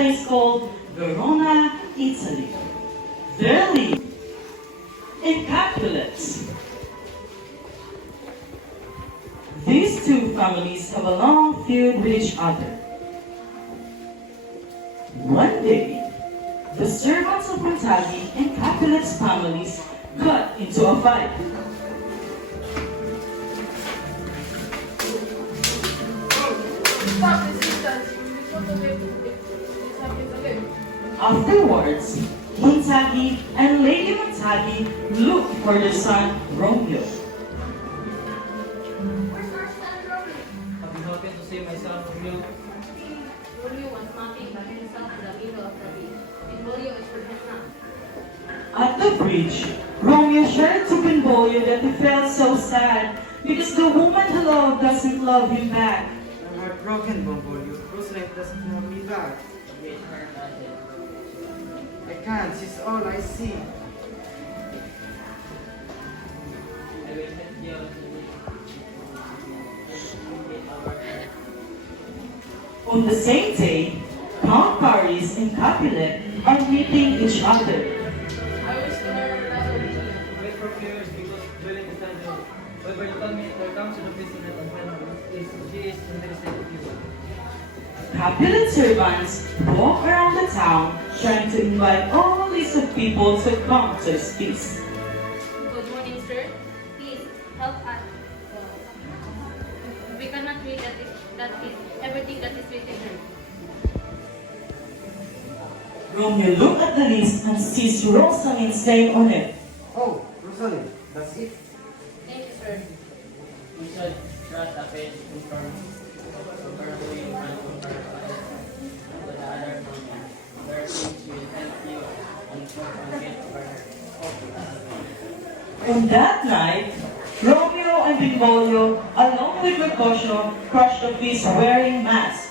place called Verona, Italy. There live in Capulets. These two families have a long feud with each other. One day, the servants of Montaghi and Capulet's families got into a fight. Afterwards, Montaghi and Lady Montaghi looked for their son Romeo. Where's our son Romeo? I've been hoping to see my son Romeo. Romeo wants nothing but himself in the middle of the beach. Benvolio is for his son. At the bridge, Romeo shared to Benvolio that he felt so sad because the woman he loved doesn't love him back. I'm heartbroken, Benvolio. Rosalie doesn't love me back. I can't. She's all I see. On the same day, Count Paris and Capulet are meeting each other. I wish to learn another routine. Wait for a few years because Juliet is not there. However, you told me there comes to the business and when she is interested in you. Capulet servants walk around the town trying to invite all these of people to come to his feast. Good morning, sir. Please help us. We cannot read that is everything that is written here. Romeo looked at the list and sees Rosalind's name on it. Oh, Rosalie, that's it. Thank you, sir. You should trust a page in front comparatively in front of her to the other women. Where things will help you and get for her. On that night, Romeo and Benvolio, along with Mercutio, crushed the feast wearing masks.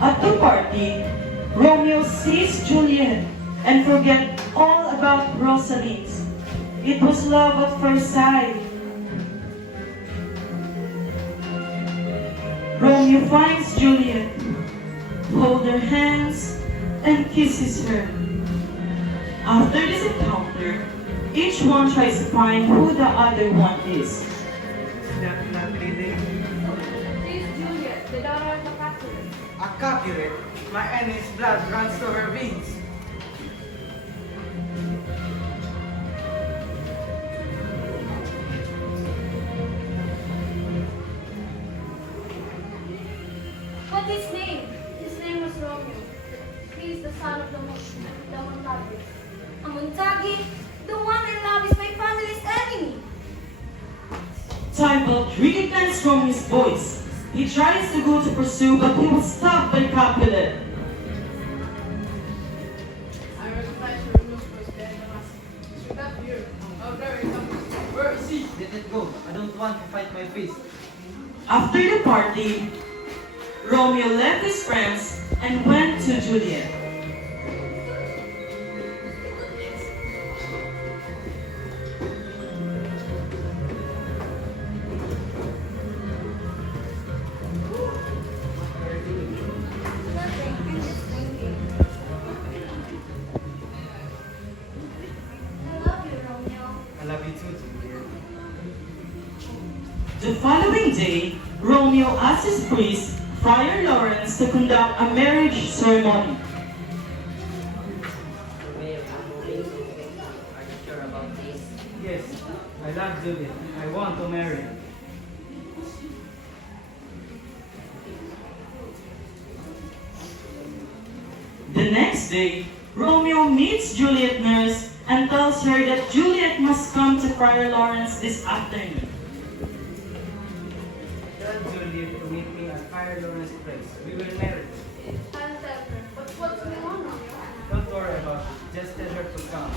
At the party, Romeo sees Juliet and forget all about Rosalind. It was love at first sight. Romeo finds Juliet, holds her hands, and kisses her. After this encounter, each one tries to find who the other one is. That not really She is Juliet, the daughter of the Capulet. a Capulet. My enemy's blood runs to her veins. What's his name? His name was Romeo. He is the son of the Montaghi. A Montaghi? The one I love is my family's enemy. Tybalt recognized Romeo's voice. He tries to go to pursue, but he was stopped by Capulet. I recognize your Romeo's voice bearing the mask. Should that be here? How dare you come? Where is he? Let it go. I don't want to fight my fist. After the party, Romeo left his friends and went to Juliet. Nothing, I'm just thinking. I love you, Romeo. I love you too, Juliet. The following day, Romeo asked his priest, Friar Lawrence, to conduct a marriage ceremony. May are you sure about this? Yes, I love Juliet. I want to marry her. The next day, Romeo meets Juliet's nurse and tells her that Juliet must come to Friar Lawrence this afternoon. Tell Juliet to meet me at Friar Lawrence's place. We will marry. I'll tell her. But what's going on, Romeo? Don't worry about it. Just tell her to come.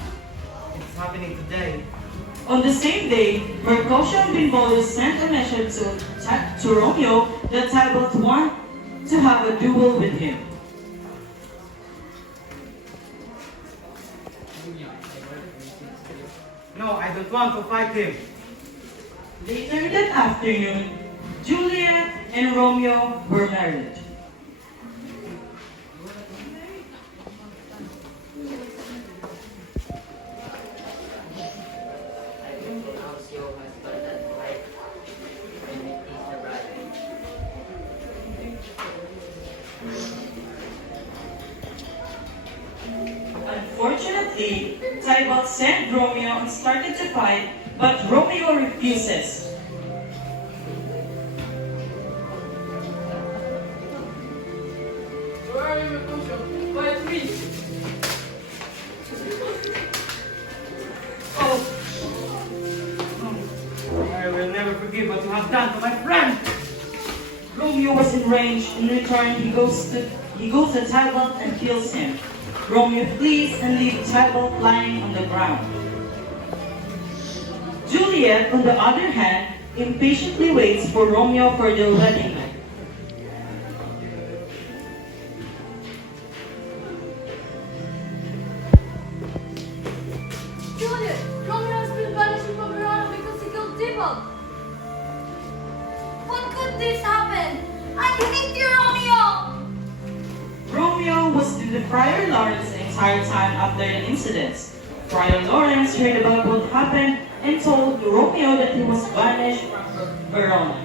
It's happening today. On the same day, Mercutio and Benvolio sent a message to Romeo that Tybalt wanted to have a duel with him. No, I don't want to fight him. Later that afternoon, Juliet and Romeo were married. I think Alcio has got that right when it is the bride. Unfortunately, Tybalt sent Romeo and started to fight, but Romeo refuses. Where are you, Mercutio? Quiet, please. Oh, I will never forgive what you have done to my friend. Romeo was enraged. In return, he goes to Tybalt and kills him. Romeo flees and leaves Tybalt lying on the ground. Juliet, on the other hand, impatiently waits for Romeo for their wedding night. Juliet, Romeo has been banished from Verona because he killed Tybalt. What could this happen? I hate you, Romeo! Romeo was with the Friar Lawrence the entire time after the incidents. Friar Lawrence heard about what happened and told Romeo that he was banished from Verona.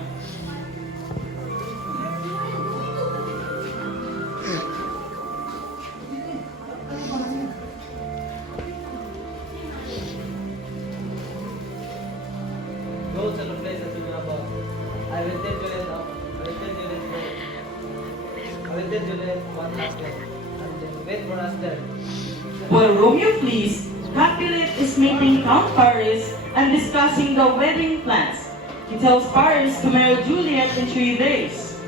Go to the place that you know about. I will tell Juliet what happened. And then wait for us there. While Romeo flees, Capulet is meeting Count Paris and discussing the wedding plans. He tells Paris to marry Juliet in 3 days.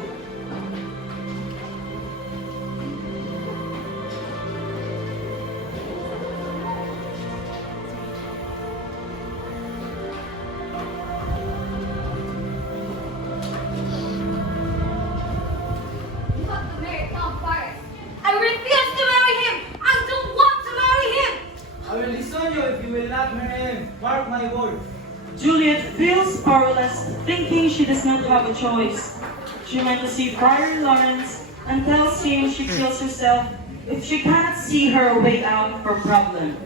You have to marry Count Paris. I refuse to marry him! I don't want to marry him! I will disown you if you will not marry him. Mark my words. Juliet feels powerless, thinking she does not have a choice. She went to see Friar Lawrence and tells him she kills herself if she cannot see her way out of her problem.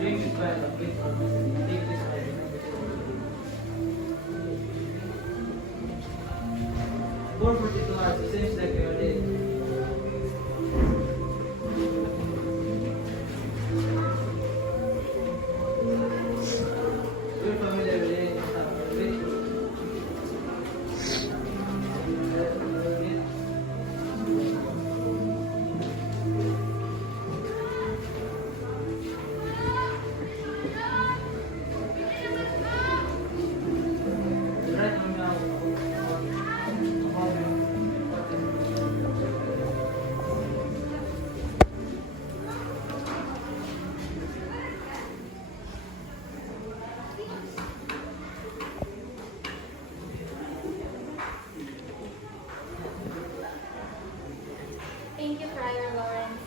Drink this wine, but wait for me. Take this wine, remember to pour 42 hours, it seems like you're dead. You're familiar with it. Wait for right now. Thank you, Friar Lawrence.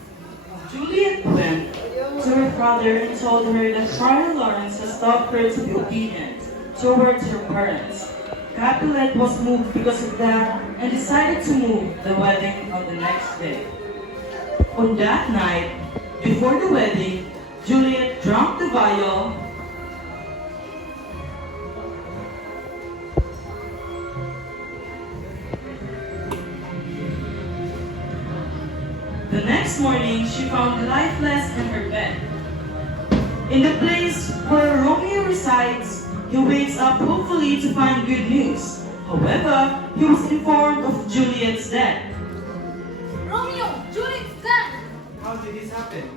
Juliet went to her father and told her that Friar Lawrence has taught her to be obedient towards her parents. Capulet was moved because of that and decided to move the wedding on the next day. On that night, before the wedding, Juliet drank the vial The next morning, she found lifeless in her bed. In the place where Romeo resides, he wakes up hopefully to find good news. However, he was informed of Juliet's death. Romeo, Juliet's dead! How did this happen?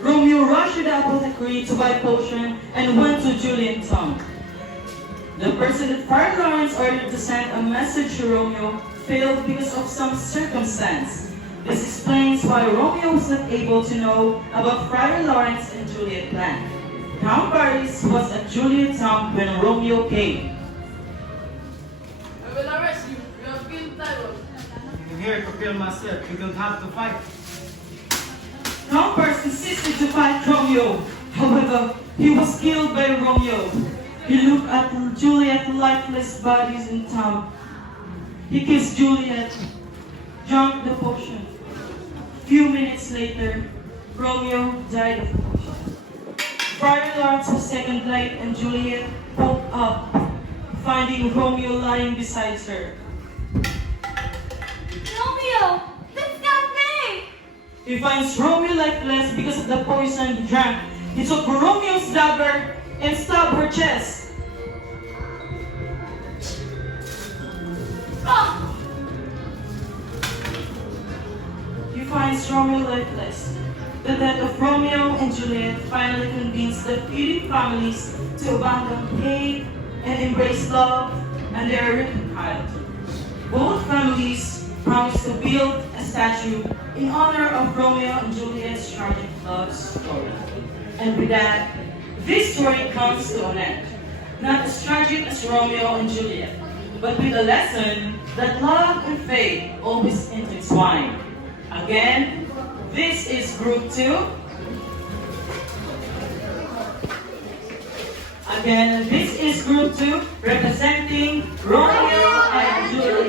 Romeo rushed to the apothecary to buy potion and went to Juliet's tomb. The person that Friar Lawrence ordered to send a message to Romeo failed because of some circumstance. This explains why Romeo was not able to know about Friar Lawrence and Juliet plan. Count Paris was at Juliet's home when Romeo came. I will arrest you. You have killed Tyrone. I'm here to kill myself. You don't have to fight. Count Paris insisted to fight Romeo. However, he was killed by Romeo. He looked at Juliet's lifeless bodies in town. He kissed Juliet, drank the potion. Few minutes later, Romeo died of the potion. Friar Lawrence was second light and Juliet woke up, finding Romeo lying beside her. Romeo! That's not me! He finds Romeo lifeless because of the poison he drank. He took Romeo's dagger and stabbed her chest. Ah! He finds Romeo lifeless. The death of Romeo and Juliet finally convinced the feuding families to abandon hate and embrace love, and they are reconciled. Both families promised to build a statue in honor of Romeo and Juliet's tragic love story. And with that, this story comes to an end. Not as tragic as Romeo and Juliet, but with a lesson that love and fate always intertwine. Again, this is Group 2. Again, this is Group 2 representing Romeo and Juliet.